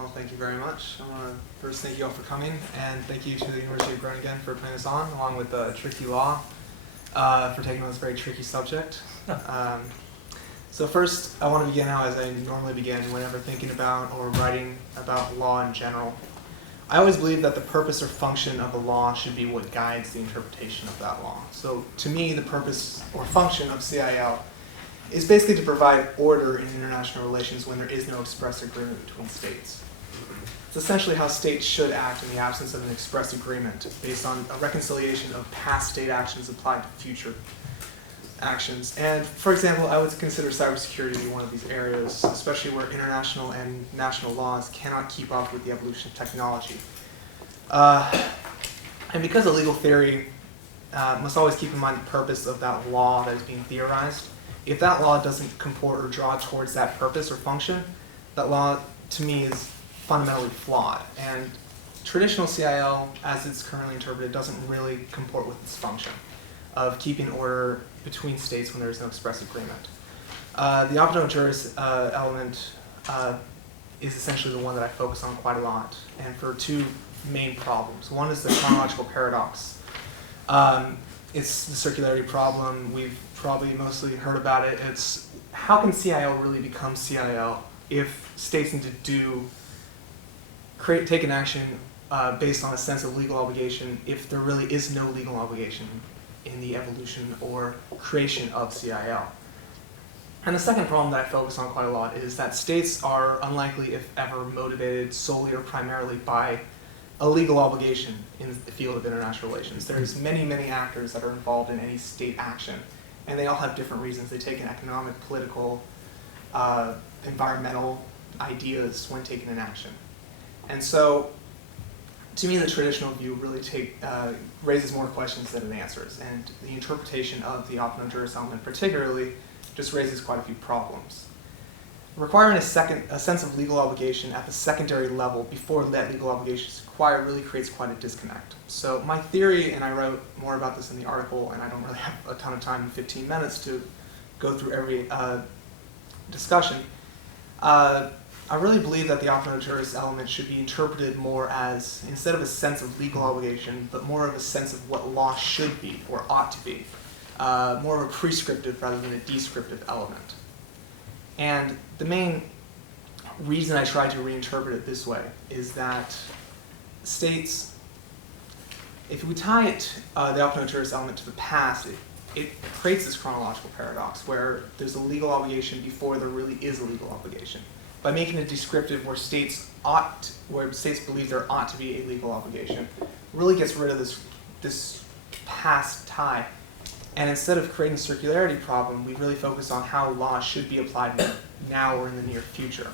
Well, thank you very much. I want to first thank you all for coming, and thank you to the University of Groningen for putting this on, along with TRICI-Law for taking on this very tricky subject. So first, I want to begin how as I normally begin whenever thinking about or writing about law in general. I always believe that the purpose or function of a law should be what guides the interpretation of that law. So to me, the purpose or function of CIL is basically to provide order in international relations when there is no express agreement between states. It's essentially how states should act in the absence of an express agreement based on a reconciliation of past state actions applied to future actions. And for example, I would consider cybersecurity to be one of these areas, especially where international and national laws cannot keep up with the evolution of technology. And because a legal theory must always keep in mind the purpose of that law that is being theorized, if that law doesn't comport or draw towards that purpose or function, that law, to me, is fundamentally flawed. And traditional CIL, as it's currently interpreted, doesn't really comport with its function of keeping order between states when there is no express agreement. The optional juris element is essentially the one that I focus on quite a lot, and for two main problems. One is the chronological paradox. It's the circularity problem. We've probably mostly heard about it. It's how can CIL really become CIL if states need to take an action based on a sense of legal obligation if there really is no legal obligation in the evolution or creation of CIL. And the second problem that I focus on quite a lot is that states are unlikely, if ever, motivated solely or primarily by a legal obligation in the field of international relations. There's many, many actors that are involved in any state action, and they all have different reasons. They take in economic, political, environmental ideas when taking an action. And so, to me, the traditional view really raises more questions than it answers, and the interpretation of the optional juris element particularly just raises quite a few problems. Requiring a sense of legal obligation at the secondary level before that legal obligation is required really creates quite a disconnect. So my theory, and I wrote more about this in the article, and I don't really have a ton of time in 15 minutes to go through every discussion, I really believe that the optional juris element should be interpreted more as, instead of a sense of legal obligation, but more of a sense of what law should be or ought to be. More of a prescriptive rather than a descriptive element. And the main reason I try to reinterpret it this way is that states, if we tie the optional juris element to the past, it creates this chronological paradox where there's a legal obligation before there really is a legal obligation. By making it descriptive where states believe there ought to be a legal obligation, really gets rid of this past tie. And instead of creating a circularity problem, we really focus on how law should be applied now or in the near future.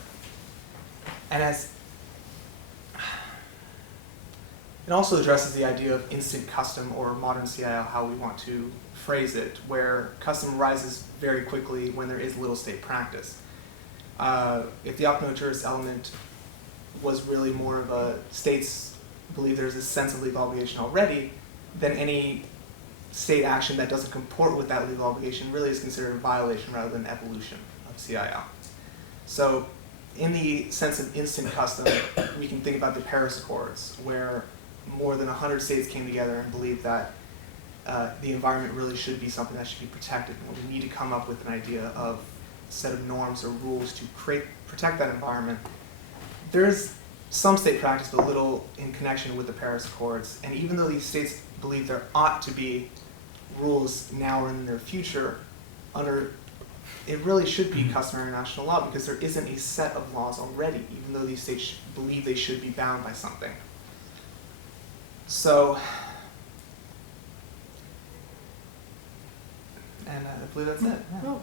And it also addresses the idea of instant custom or modern CIL, how we want to phrase it, where custom arises very quickly when there is little state practice. If the optional juris element was really more of a states believe there's a sense of legal obligation already, then any state action that doesn't comport with that legal obligation really is considered a violation rather than evolution of CIL. So in the sense of instant custom, we can think about the Paris Accords, where more than 100 states came together and believed that the environment really should be something that should be protected, and we need to come up with an idea of a set of norms or rules to protect that environment. There's some state practice, but little in connection with the Paris Accords, and even though these states believe there ought to be rules now or in their future, it really should be customary national law because there isn't a set of laws already, even though these states believe they should be bound by something. So, and I believe that's it. Yeah. Well,